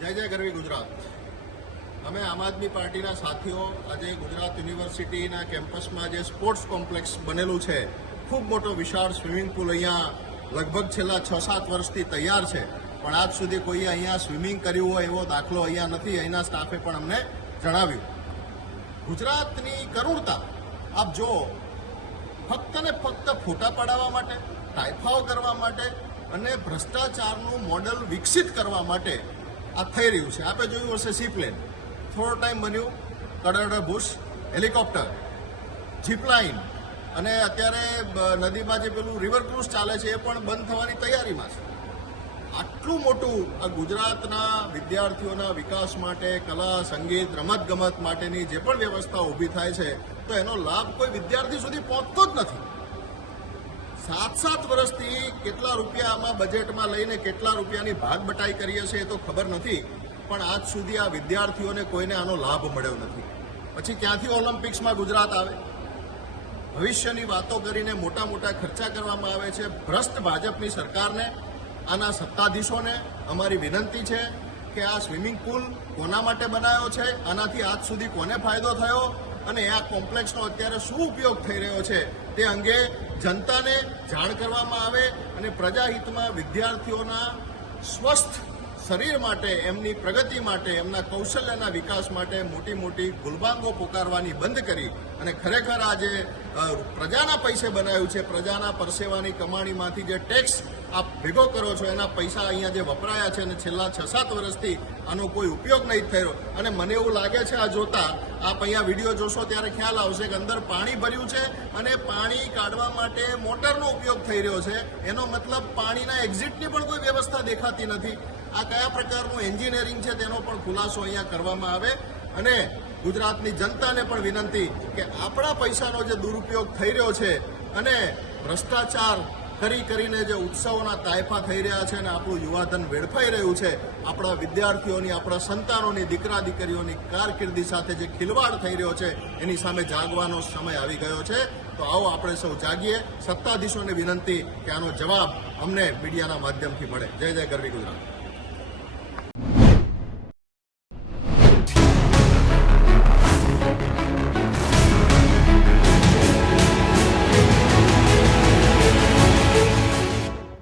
જય જય ગરવી ગુજરાત. અમે આમ આદમી પાર્ટીના સાથીઓ આજે ગુજરાત યુનિવર્સિટીના કેમ્પસમાં જે સ્પોર્ટ્સ કોમ્પ્લેક્સ બનેલું છે, ખૂબ મોટો વિશાળ સ્વિમિંગ પુલ અહીંયા લગભગ છેલ્લા છ સાત વર્ષથી તૈયાર છે. પણ આજ સુધી કોઈએ અહીંયા સ્વિમિંગ કર્યું હોય એવો દાખલો અહીંયા નથી, અહીંના સ્ટાફે પણ અમને જણાવ્યું. ગુજરાતની કરુણતા, આપ જો ફક્ત ને ફક્ત ફોટા પડાવવા માટે ટાઈફાઓ કરવા માટે અને ભ્રષ્ટાચારનું મોડલ વિકસિત કરવા માટે આ થઈ રહ્યું છે. આપણે જોયું હશે સીપ્લેન થોડો ટાઈમ બન્યું. કડરડ બુશ હેલિકોપ્ટર જીપલાઇન અને અત્યારે નદીમાં જે પેલું રિવર ક્રુઝ ચાલે છે, એ પણ બંધ થવાની તૈયારીમાં છે. આટલું મોટું આ ગુજરાતના વિદ્યાર્થીઓના વિકાસ માટે, કલા, સંગીત, રમતગમત માટેની જે પણ વ્યવસ્થા ઊભી થાય છે, તો એનો લાભ કોઈ વિદ્યાર્થી સુધી પહોંચતો જ નથી. સાત સાત વર્ષથી કેટલા રૂપિયા આમાં બજેટમાં લઈને કેટલા રૂપિયાની ભાગ બટાઈ કરીએ છીએ એ તો ખબર નથી. પણ આજ સુધી આ વિદ્યાર્થીઓને કોઈને આનો લાભ મળ્યો નથી. પછી ક્યાંથી ઓલિમ્પિક્સમાં ગુજરાત આવે? ભવિષ્યની વાતો કરીને મોટા મોટા ખર્ચા કરવામાં આવે છે. ભ્રષ્ટ ભાજપની સરકારને, આના સત્તાધીશોને અમારી વિનંતી છે કે આ સ્વિમિંગ પુલ કોના માટે બનાવ્યો છે, આનાથી આજ સુધી કોને ફાયદો થયો અને આ કોમ્પ્લેક્સનો અત્યારે શું ઉપયોગ થઈ રહ્યો છે તે અંગે જનતાને જાણ કરવામાં આવે અને પ્રજાહિતમાં વિદ્યાર્થીઓના સ્વસ્થ શરીર માટે, એમની પ્રગતિ માટે, એમના કૌશલ્યના વિકાસ માટે મોટી મોટી ગુલબાંગો પોકારવાની બંધ કરી અને ખરેખર આજે પ્રજાના પૈસે બનાવ્યું છે. પ્રજાના પરસેવાની કમાણીમાંથી જે ટેક્સ આપ ભેગો કરો છો, એના પૈસા અહીંયા જે વપરાયા છે અને છેલ્લા છ સાત વર્ષથી આનો કોઈ ઉપયોગ નહીં થયો. અને મને એવું લાગે છે, આ જોતા આપ અહીંયા વીડિયો જોશો ત્યારે ખ્યાલ આવશે કે અંદર પાણી ભર્યું છે અને પાણી કાઢવા માટે મોટરનો ઉપયોગ થઈ રહ્યો છે. એનો મતલબ પાણીના એક્ઝિટની પણ કોઈ વ્યવસ્થા દેખાતી નથી. આ કયા પ્રકારનું એન્જિનિયરિંગ છે તેનો પણ ખુલાસો અહીંયા કરવામાં આવે. અને ગુજરાતની જનતાને પણ વિનંતી કે આપણા પૈસાનો જે દુરુપયોગ થઈ રહ્યો છે અને ભ્રષ્ટાચાર કરી કરીને જે ઉત્સવોના તાયફા થઈ રહ્યા છે અને આપણું યુવાધન વેડફાઈ રહ્યું છે, આપણા વિદ્યાર્થીઓની, આપણા સંતાનોની દીકરા દીકરીઓની કારકિર્દી સાથે જે ખિલવાડ થઈ રહ્યો છે, એની સામે જાગવાનો સમય આવી ગયો છે. તો આવો આપણે સૌ જાગીએ. સત્તાધીશોને વિનંતી કે આનો જવાબ અમને મીડિયાના માધ્યમથી મળે. જય જય ગરવી ગુજરાત.